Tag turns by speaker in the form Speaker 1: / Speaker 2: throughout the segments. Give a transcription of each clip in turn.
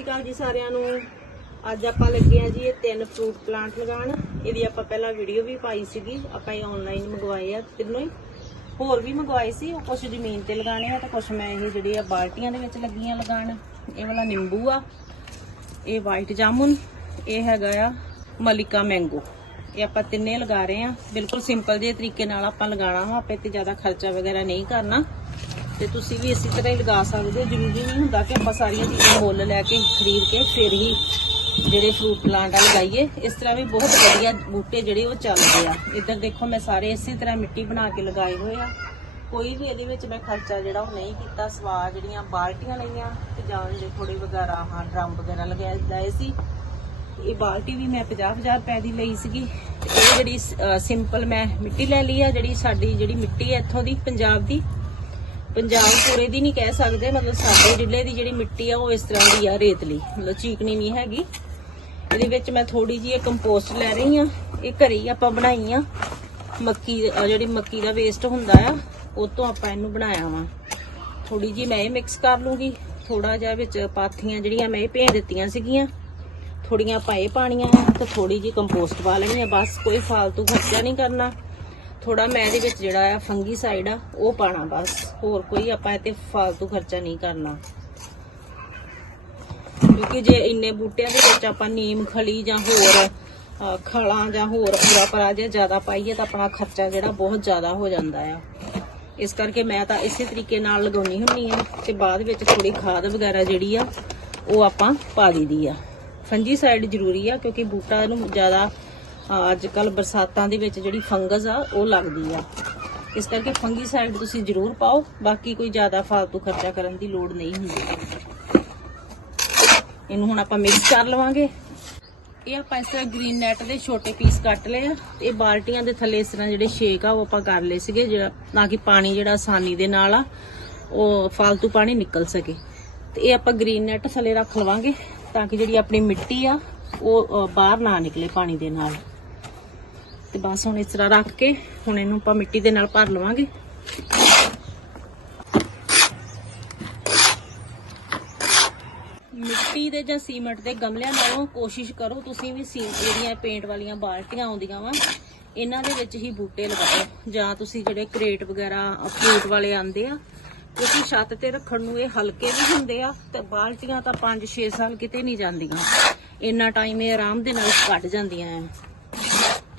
Speaker 1: ਸ਼੍ਰੀ ਅਕਾਲ ਜੀ ਸਾਰਿਆਂ ਨੂੰ। ਅੱਜ ਆਪਾਂ ਲੱਗੇ ਆ ਜੀ ਇਹ ਤਿੰਨ ਫਰੂਟ ਪਲਾਂਟ ਲਗਾਉਣ। ਇਹਦੀ ਆਪਾਂ ਪਹਿਲਾਂ ਵੀਡੀਓ ਵੀ ਪਾਈ ਸੀਗੀ। ਆਪਾਂ ਇਹ ਆਨਲਾਈਨ ਮੰਗਵਾਏ ਆ ਤਿੰਨੋਂ ਹੀ। ਹੋਰ ਵੀ ਮੰਗਵਾਏ ਸੀ। ਉਹ ਕੁਝ ਜ਼ਮੀਨ ਤੇ ਲਗਾਣੇ ਆ ਤੇ ਕੁਝ ਮੈਂ ਇਹ ਜਿਹੜੇ ਆ ਬਾਲਟੀਆਂ ਦੇ ਵਿੱਚ ਲੱਗੀਆਂ ਲਗਾਉਣ। ਇਹ ਵਾਲਾ ਨਿੰਬੂ ਆ। ਇਹ ਵਾਈਟ ਜਾਮੁਨ। ਇਹ ਹੈਗਾ ਆ ਮਲਿਕਾ ਮੈਂਗੋ ਇਹ ਆਪਾਂ ਤਿੰਨੇ ਲਗਾ ਰਹੇ ਆ। ਬਿਲਕੁਲ ਸਿੰਪਲ ਜਿਹੇ ਤਰੀਕੇ ਨਾਲ ਆਪਾਂ ਲਗਾਉਣਾ ਵਾ। ਆਪੇ ਤੇ ਜ਼ਿਆਦਾ ਖਰਚਾ ਵਗੈਰਾ ਨਹੀਂ ਕਰਨਾ। ਤੇ ਤੁਸੀਂ ਵੀ ਇਸੇ ਤਰ੍ਹਾਂ ਹੀ ਲਗਾ ਸਕਦੇ ਹੋ। ਜ਼ਰੂਰੀ ਨਹੀਂ ਹੁੰਦਾ ਕਿ ਆਪਾਂ ਸਾਰੀਆਂ ਚੀਜ਼ਾਂ ਮੁੱਲ ਲੈ ਕੇ, ਖਰੀਦ ਕੇ ਫਿਰ ਹੀ ਜਿਹੜੇ ਫਰੂਟ ਪਲਾਂਟ ਆ ਲਗਾਈਏ। ਇਸ ਤਰ੍ਹਾਂ ਵੀ ਬਹੁਤ ਵਧੀਆ ਬੂਟੇ ਜਿਹੜੇ ਉਹ ਚੱਲਦੇ ਆ। ਇੱਧਰ ਦੇਖੋ ਮੈਂ ਸਾਰੇ ਇਸੇ ਤਰ੍ਹਾਂ ਮਿੱਟੀ ਬਣਾ ਕੇ ਲਗਾਏ ਹੋਏ ਆ। ਕੋਈ ਵੀ ਇਹਦੇ ਵਿੱਚ ਮੈਂ ਖਰਚਾ ਜਿਹੜਾ ਉਹ ਨਹੀਂ ਕੀਤਾ। ਸਵਾ ਜਿਹੜੀਆਂ ਬਾਲਟੀਆਂ ਲਈਆਂ ਤੇ ਜਾਂ ਜਿਹੜੇ ਥੋੜੇ ਵਗੈਰਾ, ਹਾਂ, ਡਰਮ ਵਗੈਰਾ ਲਗਾਏ ਲਏ ਸੀ। ਇਹ ਬਾਲਟੀ ਵੀ ਮੈਂ 50-50 ਰੁਪਏ ਦੀ ਲਈ ਸੀਗੀ। ਤੇ ਇਹ ਜਿਹੜੀ ਸਿੰਪਲ ਮੈਂ ਮਿੱਟੀ ਲੈ ਲਈ ਆ, ਜਿਹੜੀ ਸਾਡੀ ਜਿਹੜੀ ਮਿੱਟੀ ਹੈ ਇੱਥੋਂ ਦੀ, ਪੰਜਾਬ ਦੀ। ਪੰਜਾਬ ਪੂਰੇ ਦੀ ਨਹੀਂ ਕਹਿ ਸਕਦੇ, ਮਤਲਬ ਸਾਡੇ ਜ਼ਿਲ੍ਹੇ ਦੀ ਜਿਹੜੀ ਮਿੱਟੀ ਆ, ਉਹ ਇਸ ਤਰ੍ਹਾਂ ਦੀ ਆ ਰੇਤਲੀ, ਮਤਲਬ ਚੀਕਣੀ ਨਹੀਂ ਹੈਗੀ। ਇਹਦੇ ਵਿੱਚ ਮੈਂ ਥੋੜੀ ਜਿਹੀ ਕੰਪੋਸਟ ਲੈ ਰਹੀ ਆ ਇਹ ਘਰੇ ਹੀ ਆਪਾਂ ਬਣਾਈ ਆ ਮੱਕੀ ਜਿਹੜੀ ਮੱਕੀ ਦਾ ਵੇਸਟ ਹੁੰਦਾ ਆ, ਉਹ ਤੋਂ ਆਪਾਂ ਇਹਨੂੰ ਬਣਾਇਆ ਵਾ। ਥੋੜੀ ਜਿਹੀ ਮੈਂ ਇਹ ਮਿਕਸ ਕਰ ਲੂੰਗੀ। ਥੋੜਾ ਜਿਹਾ ਵਿੱਚ ਪਾਥੀਆਂ ਜਿਹੜੀਆਂ ਮੈਂ ਇਹ ਭੇਜ ਦਿੱਤੀਆਂ ਸੀਗੀਆਂ ਥੋੜੀਆਂ ਪਾਏ ਪਾਣੀਆਂ ਆ ਤੇ ਥੋੜੀ ਜਿਹੀ ਕੰਪੋਸਟ ਪਾ ਲੈਣੀ ਆ। ਬਸ ਕੋਈ ਫालतू ਖਰਚਾ ਨਹੀਂ ਕਰਨਾ। ਥੋੜਾ ਮੈਂ ਇਹਦੇ ਵਿੱਚ ਜਿਹੜਾ ਆ ਫੰਗੀ ਸਾਈਡ ਆ, ਉਹ ਪਾਣਾ ਬਸ। ਹੋਰ ਕੋਈ ਆਪਾਂ ਇਹ ਤੇ ਫालतू ਖਰਚਾ ਨਹੀਂ ਕਰਨਾ। ਕਿਉਂਕਿ ਜੇ ਇੰਨੇ ਬੂਟਿਆਂ ਦੇ ਵਿੱਚ ਆਪਾਂ ਨੀਮ, ਖਲੀ ਜਾਂ ਹੋਰ ਖਲਾਂ ਜਾਂ ਹੋਰ ਪੂਰਾ ਪਰਾ ਜੇ ਜ਼ਿਆਦਾ ਪਾਈਏ ਤਾਂ ਆਪਣਾ ਖਰਚਾ ਜਿਹੜਾ ਬਹੁਤ ਜ਼ਿਆਦਾ ਹੋ ਜਾਂਦਾ ਆ। ਇਸ ਕਰਕੇ ਮੈਂ ਤਾਂ ਇਸੇ ਤਰੀਕੇ ਨਾਲ ਲਗਾਉਣੀ ਹੁੰਨੀ ਆ ਤੇ ਬਾਅਦ ਵਿੱਚ ਥੋੜੀ ਖਾਦ ਵਗੈਰਾ ਜਿਹੜੀ ਆ, ਉਹ ਆਪਾਂ ਪਾ ਦਈਦੀ ਆ। ਫੰਜੀ ਸਾਈਡ ਜ਼ਰੂਰੀ ਆ ਕਿਉਂਕਿ ਬੂਟਾ ਨੂੰ ਜ਼ਿਆਦਾ ਅੱਜ ਕੱਲ ਬਰਸਾਤਾਂ ਦੇ ਵਿੱਚ ਜਿਹੜੀ ਫੰਗਸ ਆ, ਉਹ ਲੱਗਦੀ ਆ। ਇਸ ਕਰਕੇ ਫੰਗੀ ਸਾਈਡ ਤੁਸੀਂ ਜ਼ਰੂਰ ਪਾਓ, ਬਾਕੀ ਕੋਈ ਜ਼ਿਆਦਾ ਫਾਲਤੂ ਖਰਚਾ ਕਰਨ ਦੀ ਲੋੜ ਨਹੀਂ ਹੁੰਦੀ। ਇਹਨੂੰ ਹੁਣ ਆਪਾਂ ਮਿਕਸ ਕਰ ਲਵਾਂਗੇ। ਇਹ ਆਪਾਂ ਇਸ ਤਰ੍ਹਾਂ ਗ੍ਰੀਨ ਨੈਟ ਦੇ ਛੋਟੇ ਪੀਸ ਕੱਟ ਲਏ ਆ। ਇਹ ਬਾਲਟੀਆਂ ਦੇ ਥੱਲੇ ਇਸ ਤਰ੍ਹਾਂ ਜਿਹੜੇ ਸ਼ੇਕ ਆ, ਉਹ ਆਪਾਂ ਕਰ ਲਏ ਸੀਗੇ, ਜਿਹੜਾ ਤਾਂ ਕਿ ਪਾਣੀ ਜਿਹੜਾ ਆਸਾਨੀ ਦੇ ਨਾਲ ਆ, ਉਹ ਫਾਲਤੂ ਪਾਣੀ ਨਿਕਲ ਸਕੇ। ਤੇ ਇਹ ਆਪਾਂ ਗ੍ਰੀਨ ਨੈਟ ਥੱਲੇ ਰੱਖ ਲਵਾਂਗੇ ਤਾਂ ਕਿ ਜਿਹੜੀ ਆਪਣੀ ਮਿੱਟੀ ਆ, ਉਹ ਬਾਹਰ ਨਾ ਨਿਕਲੇ ਪਾਣੀ ਦੇ ਨਾਲ। ਤੇ ਬਸ ਹੁਣ ਇਸ ਤਰ੍ਹਾਂ ਰੱਖ ਕੇ ਹੁਣ ਇਹਨੂੰ ਆਪਾਂ ਮਿੱਟੀ ਦੇ ਨਾਲ ਭਰ ਲਵਾਂਗੇ। ਮਿੱਟੀ ਦੇ ਜਾਂ ਸੀਮੈਂਟ ਦੇ ਗਮਲਿਆਂ ਨਾਲੋਂ ਕੋਸ਼ਿਸ਼ ਕਰੋ ਤੁਸੀਂ ਵੀ ਸੀ ਜਿਹੜੀਆਂ ਪੇਂਟ ਵਾਲੀਆਂ ਬਾਲਟੀਆਂ ਆਉਂਦੀਆਂ ਵਾ, ਇਹਨਾਂ ਦੇ ਵਿੱਚ ਹੀ ਬੂਟੇ ਲਗਾਓ। ਜਾਂ ਤੁਸੀਂ ਜਿਹੜੇ ਕ੍ਰੇਟ ਵਗੈਰਾ ਫਰੂਟ ਵਾਲੇ ਆਂਦੇ ਆ ਕਿਉਂਕਿ ਛੱਤ ਤੇ ਰੱਖਣ ਨੂੰ ਇਹ ਹਲਕੇ ਵੀ ਹੁੰਦੇ ਆ ਤੇ ਬਾਲਟੀਆਂ ਤਾਂ 5-6 ਸਾਲ ਕਿਤੇ ਨਹੀਂ ਜਾਂਦੀਆਂ। ਇੰਨਾ ਟਾਈਮ ਇਹ ਆਰਾਮ ਦੇ ਨਾਲ ਕੱਢ ਜਾਂਦੀਆਂ ਆ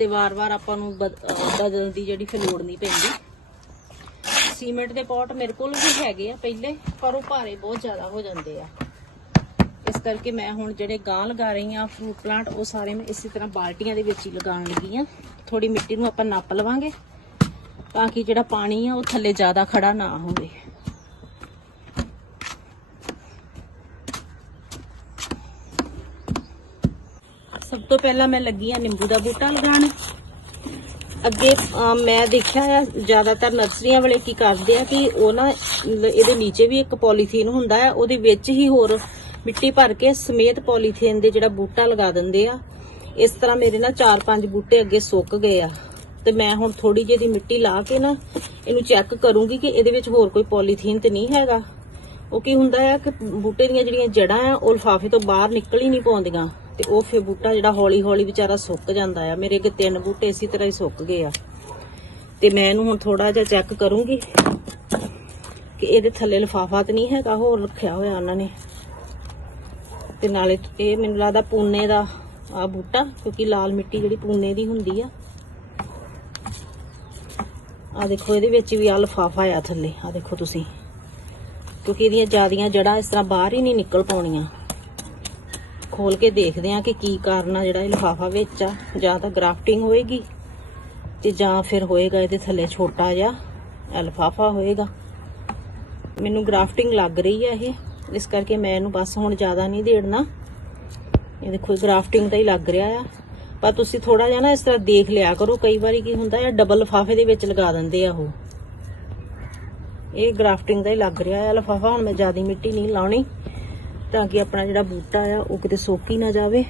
Speaker 1: ਤੇ ਵਾਰ-ਵਾਰ ਆਪਾਂ ਨੂੰ ਬਦ- ਬਦਲਣ ਦੀ ਜਿਹੜੀ ਫਿਰ ਲੋੜ ਨਹੀਂ ਪੈਂਦੀ। ਸੀਮੈਂਟ ਦੇ ਪੌਟ ਮੇਰੇ ਕੋਲ ਵੀ ਹੈਗੇ ਆ ਪਹਿਲੇ, ਪਰ ਉਹ ਭਾਰੇ ਬਹੁਤ ਜ਼ਿਆਦਾ ਹੋ ਜਾਂਦੇ ਆ। ਇਸ ਕਰਕੇ ਮੈਂ ਹੁਣ ਜਿਹੜੇ ਗਾਂ ਲਗਾ ਰਹੀ ਆ ਫਰੂਟ ਪਲਾਂਟ ਉਹ ਸਾਰੇ ਮੈਂ ਇਸੇ ਤਰ੍ਹਾਂ ਬਾਲਟੀਆਂ ਦੇ ਵਿੱਚ ਹੀ ਲਗਾਉਣ ਲੱਗੀ ਆ ਥੋੜੀ ਮਿੱਟੀ ਨੂੰ ਆਪਾਂ ਨੱਪ ਲਵਾਂਗੇ, ਤਾਂ ਕਿ ਜਿਹੜਾ ਪਾਣੀ ਆ ਉਹ ਥੱਲੇ ਜ਼ਿਆਦਾ ਖੜਾ ਨਾ ਹੋਵੇ। ਤੋਂ ਪਹਿਲਾਂ ਮੈਂ ਲੱਗੀ ਆ ਨਿੰਬੂ ਦਾ ਬੂਟਾ ਲਗਾਉਣ। ਅੱਗੇ ਮੈਂ ਦੇਖਿਆ ਆ, ਜ਼ਿਆਦਾਤਰ ਨਰਸਰੀਆਂ ਵਾਲੇ ਕੀ ਕਰਦੇ ਆ ਕਿ ਉਹ ਨਾ ਇਹਦੇ ਨੀਚੇ ਵੀ ਇੱਕ ਪੋਲੀਥੀਨ ਹੁੰਦਾ ਆ, ਉਹਦੇ ਵਿੱਚ ਹੀ ਹੋਰ ਮਿੱਟੀ ਭਰ ਕੇ ਸਮੇਤ ਪੋਲੀਥੀਨ ਦੇ ਜਿਹੜਾ ਬੂਟਾ ਲਗਾ ਦਿੰਦੇ ਆ। ਇਸ ਤਰ੍ਹਾਂ ਮੇਰੇ ਨਾਲ 4-5 ਬੂਟੇ ਅੱਗੇ ਸੁੱਕ ਗਏ ਆ। ਤੇ ਮੈਂ ਹੁਣ ਥੋੜੀ ਜਿਹੀ ਦੀ ਮਿੱਟੀ ਲਾ ਕੇ ਨਾ, ਇਹਨੂੰ ਚੈੱਕ ਕਰੂੰਗੀ ਕਿ ਇਹਦੇ ਵਿੱਚ ਹੋਰ ਕੋਈ ਪੋਲੀਥੀਨ ਤੇ ਨਹੀਂ ਹੈਗਾ। ਉਹ ਕੀ ਹੁੰਦਾ ਆ ਕਿ ਬੂਟੇ ਦੀਆਂ ਜਿਹੜੀਆਂ ਜੜਾਂ ਆ, ਉਹ ਲਿਫਾਫੇ ਤੋਂ ਬਾਹਰ ਨਿਕਲ ਹੀ ਨਹੀਂ ਪਾਉਂਦੀਆਂ। ਤੇ ਉਹ ਫਿਰ ਬੂਟਾ ਜਿਹੜਾ ਹੌਲੀ ਹੌਲੀ ਵਿਚਾਰਾ ਸੁੱਕ ਜਾਂਦਾ ਆ। ਮੇਰੇ ਅੱਗੇ ਤਿੰਨ ਬੂਟੇ ਇਸੇ ਤਰ੍ਹਾਂ ਹੀ ਸੁੱਕ ਗਏ ਆ। ਤੇ ਮੈਂ ਇਹਨੂੰ ਹੁਣ ਥੋੜਾ ਜਿਹਾ ਚੈੱਕ ਕਰੂੰਗੀ ਕਿ ਇਹਦੇ ਥੱਲੇ ਲਿਫਾਫਾ ਤੇ ਨਹੀਂ ਹੈਗਾ, ਹੋਰ ਰੱਖਿਆ ਹੋਇਆ ਉਹਨਾਂ ਨੇ। ਤੇ ਨਾਲੇ ਇਹ ਮੈਨੂੰ ਲੱਗਦਾ ਪੂਨੇ ਦਾ ਆ ਬੂਟਾ, ਕਿਉਂਕਿ ਲਾਲ ਮਿੱਟੀ ਜਿਹੜੀ ਪੂਨੇ ਦੀ ਹੁੰਦੀ ਆ। ਆ ਦੇਖੋ, ਇਹਦੇ ਵਿੱਚ ਵੀ ਆ ਲਿਫਾਫਾ ਆ ਥੱਲੇ। ਆ ਦੇਖੋ ਤੁਸੀਂ। ਕਿਉਂਕਿ ਇਹਦੀਆਂ ਜਿਆਦੀਆਂ ਜੜਾਂ ਇਸ ਤਰ੍ਹਾਂ ਬਾਹਰ ਹੀ ਨਹੀਂ ਨਿਕਲ ਪਾਉਣੀਆਂ। ਖੋਲ ਕੇ ਦੇਖਦੇ ਆ ਕਿ ਕੀ ਕਾਰਨ ਆ ਜਿਹੜਾ ਇਹ ਲਿਫਾਫਾ ਵਿੱਚ ਆ, ਜਾਂ ਤਾਂ ਗ੍ਰਾਫਟਿੰਗ ਹੋਏਗੀ, ਤੇ ਜਾਂ ਫਿਰ ਹੋਏਗਾ ਇਹਦੇ ਥੱਲੇ ਛੋਟਾ ਜਿਹਾ ਇਹ ਲਿਫਾਫਾ ਹੋਏਗਾ। ਮੈਨੂੰ ਗ੍ਰਾਫਟਿੰਗ ਲੱਗ ਰਹੀ ਆ ਇਹ, ਇਸ ਕਰਕੇ ਮੈਂ ਇਹਨੂੰ ਬਸ ਹੁਣ ਜ਼ਿਆਦਾ ਨਹੀਂ ਦੇੜਨਾ। ਇਹ ਦੇਖੋ, ਗ੍ਰਾਫਟਿੰਗ ਦਾ ਹੀ ਲੱਗ ਰਿਹਾ ਆ। ਪਰ ਤੁਸੀਂ ਥੋੜਾ ਜਿਹਾ ਨਾ ਇਸ ਤਰ੍ਹਾਂ ਦੇਖ ਲਿਆ ਕਰੋ, ਕਈ ਵਾਰੀ ਕੀ ਹੁੰਦਾ ਹੈ ਡਬਲ ਲਿਫਾਫੇ ਦੇ ਵਿੱਚ ਲਗਾ ਦਿੰਦੇ ਆ ਉਹ। ਇਹ ਗ੍ਰਾਫਟਿੰਗ ਦਾ ਹੀ ਲੱਗ ਰਿਹਾ ਹੈ ਲਫਾਫਾ, ਹੁਣ ਮੈਂ ਜ਼ਿਆਦਾ ਮਿੱਟੀ ਨਹੀਂ ਲਾਉਣੀ। ਤਾਂ ਕਿ ਆਪਣਾ ਜਿਹੜਾ ਬੂਟਾ ਆ, ਉਹ ਕਿਤੇ ਸੁੱਕ ਹੀ ਨਾ ਜਾਵੇ।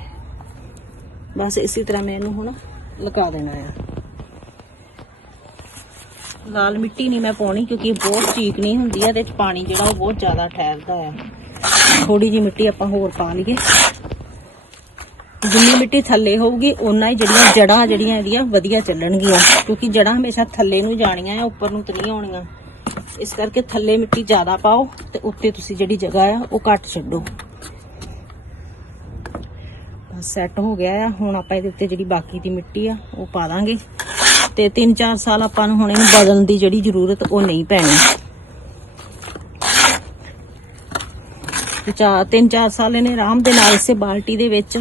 Speaker 1: ਬਸ ਇਸੇ ਤਰ੍ਹਾਂ ਮੈਂ ਇਹਨੂੰ ਹੁਣ ਲਗਾ ਦੇਣਾ ਆ। ਲਾਲ ਮਿੱਟੀ ਨਹੀਂ ਮੈਂ ਪਾਉਣੀ ਕਿਉਂਕਿ ਇਹ ਬਹੁਤ ਚੀਕਣੀ ਹੁੰਦੀ ਆ ਤੇ ਪਾਣੀ ਜਿਹੜਾ ਉਹ ਬਹੁਤ ਜ਼ਿਆਦਾ ਠਹਿਰਦਾ ਆ। ਥੋੜੀ ਜਿਹੀ ਮਿੱਟੀ ਆਪਾਂ ਹੋਰ ਪਾ ਲਈਏ। ਜਿੰਨੀ ਮਿੱਟੀ ਥੱਲੇ ਹੋਊਗੀ ਉਨਾ ਹੀ ਜਿਹੜੀਆਂ ਜੜਾਂ ਜਿਹੜੀਆਂ ਇਹਦੀਆਂ ਵਧੀਆ ਚੱਲਣਗੀਆਂ। ਕਿਉਂਕਿ ਜੜਾਂ ਹਮੇਸ਼ਾ ਥੱਲੇ ਨੂੰ ਜਾਣੀਆਂ ਆ, ਉੱਪਰ ਨੂੰ ਤਾਂ ਨਹੀਂ ਆਉਣੀਆਂ। ਇਸ ਕਰਕੇ ਥੱਲੇ ਮਿੱਟੀ ਜ਼ਿਆਦਾ ਪਾਓ ਤੇ ਉੱਤੇ ਤੁਸੀਂ ਜਿਹੜੀ ਜਗ੍ਹਾ ਆ, ਉਹ ਘੱਟ ਛੱਡੋ। ਸੈੱਟ ਹੋ ਗਿਆ ਆ। ਹੁਣ ਆਪਾਂ ਇਹਦੇ ਉੱਤੇ ਜਿਹੜੀ ਬਾਕੀ ਦੀ ਮਿੱਟੀ ਆ, ਉਹ ਪਾ ਦਾਂਗੇ। ਤੇ 3-4 ਸਾਲ ਆਪਾਂ ਨੂੰ ਹੁਣ ਇਹਨੂੰ ਬਦਲਣ ਦੀ ਜਿਹੜੀ ਜ਼ਰੂਰਤ, ਉਹ ਨਹੀਂ ਪੈਣੀ। ਤੇ ਚਾਰ ਤਿੰਨ ਚਾਰ ਸਾਲ ਇਹਨੇ ਆਰਾਮ ਦੇ ਨਾਲ ਇਸੇ ਬਾਲਟੀ ਦੇ ਵਿੱਚ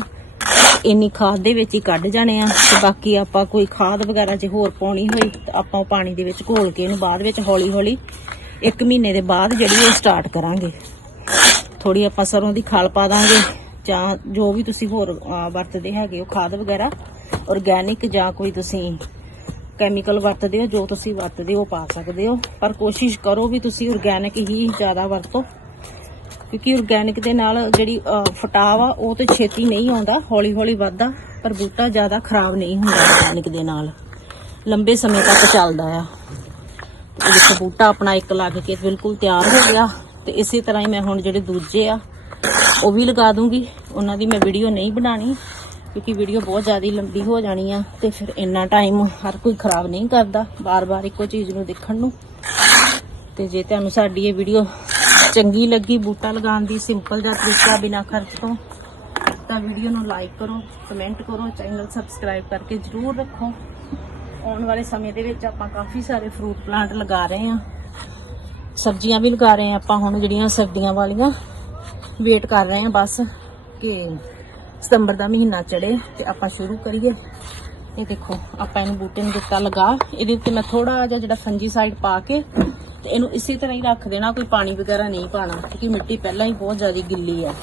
Speaker 1: ਇੰਨੀ ਖਾਦ ਦੇ ਵਿੱਚ ਹੀ ਕੱਢ ਜਾਣੇ ਆ ਤੇ ਬਾਕੀ ਆਪਾਂ ਕੋਈ ਖਾਦ ਵਗੈਰਾ ਜੇ ਹੋਰ ਪਾਉਣੀ ਹੋਈ ਤਾਂ ਆਪਾਂ ਉਹ ਪਾਣੀ ਦੇ ਵਿੱਚ ਘੋਲ ਕੇ ਇਹਨੂੰ ਬਾਅਦ ਵਿੱਚ ਹੌਲੀ ਹੌਲੀ 1 ਮਹੀਨੇ ਦੇ ਬਾਅਦ ਜਿਹੜੀ ਉਹ ਸਟਾਰਟ ਕਰਾਂਗੇ। ਥੋੜੀ ਆਪਾਂ ਸਰੋਂ ਦੀ ਖਲ ਪਾ ਦਾਂਗੇ ਜਾਂ ਜੋ ਵੀ ਤੁਸੀਂ ਹੋਰ ਵਰਤਦੇ ਹੈਗੇ ਉਹ ਖਾਦ ਵਗੈਰਾ ਆਰਗੈਨਿਕ ਜਾਂ ਕੋਈ ਤੁਸੀਂ ਕੈਮੀਕਲ ਵਰਤਦੇ ਹੋ, ਜੋ ਤੁਸੀਂ ਵਰਤਦੇ ਹੋ ਉਹ ਪਾ ਸਕਦੇ ਹੋ। ਪਰ ਕੋਸ਼ਿਸ਼ ਕਰੋ ਵੀ ਤੁਸੀਂ ਆਰਗੈਨਿਕ ਹੀ ਜ਼ਿਆਦਾ ਵਰਤੋ। ਕਿਉਂਕਿ ਆਰਗੈਨਿਕ ਦੇ ਨਾਲ ਜਿਹੜੀ ਫਟਾਵ ਆ ਉਹ ਤੇ ਛੇਤੀ ਨਹੀਂ ਆਉਂਦਾ ਹੌਲੀ ਹੌਲੀ ਵੱਧਦਾ, ਪਰ ਬੂਟਾ ਜ਼ਿਆਦਾ ਖਰਾਬ ਨਹੀਂ ਹੁੰਦਾ ਆਰਗੈਨਿਕ ਦੇ ਨਾਲ। ਲੰਬੇ ਸਮੇਂ ਤੱਕ ਚੱਲਦਾ ਆ। ਦੇਖੋ, ਬੂਟਾ ਆਪਣਾ ਇੱਕ ਲੱਗ ਕੇ ਬਿਲਕੁਲ ਤਿਆਰ ਹੋ ਗਿਆ। ਤੇ ਇਸੇ ਤਰ੍ਹਾਂ ਹੀ ਮੈਂ ਹੁਣ ਜਿਹੜੇ ਦੂਜੇ ਆ, ਉਹ ਵੀ ਲਗਾ ਦੂੰਗੀ। ਉਹਨਾਂ ਦੀ ਮੈਂ ਵੀਡੀਓ ਨਹੀਂ ਬਣਾਣੀ ਕਿਉਂਕਿ ਵੀਡੀਓ ਬਹੁਤ ਜ਼ਿਆਦਾ ਲੰਬੀ ਹੋ ਜਾਣੀ ਆ, ਤੇ ਫਿਰ ਇੰਨਾ ਟਾਈਮ ਹਰ ਕੋਈ ਖਰਾਬ ਨਹੀਂ ਕਰਦਾ, ਬਾਰ-ਬਾਰ ਇੱਕੋ ਚੀਜ਼ ਨੂੰ ਦੇਖਣ ਨੂੰ। ਤੇ ਜੇ ਤੁਹਾਨੂੰ ਸਾਡੀ ਇਹ ਵੀਡੀਓ ਚੰਗੀ ਲੱਗੀ ਬੂਟਾ ਲਗਾਉਣ ਦੀ ਸਿੰਪਲ ਜਿਹਾ ਤਰੀਕਾ ਬਿਨਾਂ ਖਰਚ ਤੋਂ। ਤਾਂ ਵੀਡੀਓ ਨੂੰ ਲਾਈਕ ਕਰੋ ਕਮੈਂਟ ਕਰੋ ਚੈਨਲ ਸਬਸਕ੍ਰਾਈਬ ਕਰਕੇ ਜਰੂਰ ਰੱਖੋ। ਆਉਣ ਵਾਲੇ ਸਮੇਂ ਦੇ ਵਿੱਚ ਆਪਾਂ ਕਾਫੀ ਸਾਰੇ ਫਰੂਟ ਪਲਾਂਟ ਲਗਾ ਰਹੇ ਹਾਂ। ਸਬਜ਼ੀਆਂ ਵੀ ਲਗਾ ਰਹੇ ਹਾਂ ਆਪਾਂ ਹੁਣ, ਜਿਹੜੀਆਂ ਸਰਦੀਆਂ ਵਾਲੀਆਂ। ਵੇਟ ਕਰ ਰਹੇ ਹਾਂ ਬਸ ਕਿ ਸਤੰਬਰ ਦਾ ਮਹੀਨਾ ਚੜੇ ਤੇ ਆਪਾਂ ਸ਼ੁਰੂ ਕਰੀਏ। ਇਹ ਦੇਖੋ, ਆਪਾਂ ਇਹਨੂੰ ਬੂਟੇ ਨੂੰ ਦਿੱਤਾ ਲਗਾ। ਇਹਦੇ ਉੱਤੇ ਮੈਂ ਥੋੜਾ ਜਿਹਾ ਜਿਹੜਾ ਫੰਜੀ ਸਾਈਡ ਪਾ ਕੇ ਤੇ ਇਹਨੂੰ ਇਸੇ ਤਰ੍ਹਾਂ ਹੀ ਰੱਖ ਦੇਣਾ, ਕੋਈ ਪਾਣੀ ਵਗੈਰਾ ਨਹੀਂ ਪਾਣਾ, ਕਿਉਂਕਿ ਮਿੱਟੀ ਪਹਿਲਾਂ ਹੀ ਬਹੁਤ ਜ਼ਿਆਦਾ ਗਿੱਲੀ ਹੈ।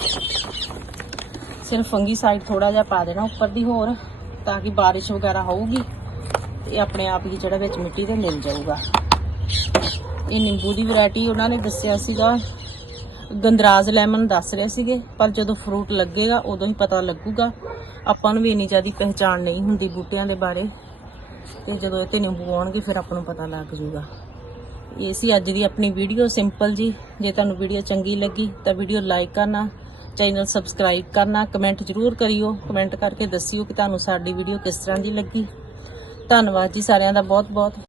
Speaker 1: ਸਿਰਫ ਫੰਗੀ ਸਾਈਡ ਥੋੜਾ ਜਿਹਾ ਪਾ ਦੇਣਾ ਉੱਪਰ ਦੀ ਹੋਰ, ਤਾਂ ਕਿ ਬਾਰਿਸ਼ ਵਗੈਰਾ ਹੋਊਗੀ ਤੇ ਆਪਣੇ ਆਪ ਹੀ ਜਿਹੜਾ ਵਿੱਚ ਮਿੱਟੀ ਦੇ ਮਿਲ ਜਾਊਗਾ। ਇਹ ਨਿੰਬੂ ਦੀ ਵੈਰਾਈਟੀ ਉਹਨਾਂ ਨੇ ਦੱਸਿਆ ਸੀਗਾ। ਗੰਦਰਾਜ ਲੈਮਨ ਦੱਸ ਰਹੇ ਸੀਗੇ, ਪਰ ਜਦੋਂ ਫਰੂਟ ਲੱਗੇਗਾ ਉਦੋਂ ਹੀ ਪਤਾ ਲੱਗੂਗਾ। ਆਪਾਂ ਨੂੰ ਵੀ ਇੰਨੀ ਜ਼ਿਆਦਾ ਪਹਿਚਾਣ ਨਹੀਂ ਹੁੰਦੀ ਬੂਟਿਆਂ ਦੇ ਬਾਰੇ। ਤੇ ਜਦੋਂ ਇਹ ਤੇ ਨਿੰਬੂ ਆਉਣਗੇ, ਫਿਰ ਆਪਾਂ ਨੂੰ ਪਤਾ ਲੱਗ ਜਾਊਗਾ। ਇਹ ਸੀ ਅੱਜ ਦੀ ਆਪਣੀ ਵੀਡੀਓ ਸਿੰਪਲ ਜੀ। ਜੇ ਤੁਹਾਨੂੰ ਵੀਡੀਓ ਚੰਗੀ ਲੱਗੀ ਤਾਂ ਵੀਡੀਓ ਲਾਈਕ ਕਰਨਾ, ਚੈਨਲ ਸਬਸਕ੍ਰਾਈਬ ਕਰਨਾ ਕਮੈਂਟ ਜ਼ਰੂਰ ਕਰਿਓ। ਕਮੈਂਟ ਕਰਕੇ ਦੱਸਿਓ ਕਿ ਤੁਹਾਨੂੰ ਸਾਡੀ ਵੀਡੀਓ ਕਿਸ ਤਰ੍ਹਾਂ ਦੀ ਲੱਗੀ। ਧੰਨਵਾਦ ਜੀ ਸਾਰਿਆਂ ਦਾ ਬਹੁਤ ਬਹੁਤ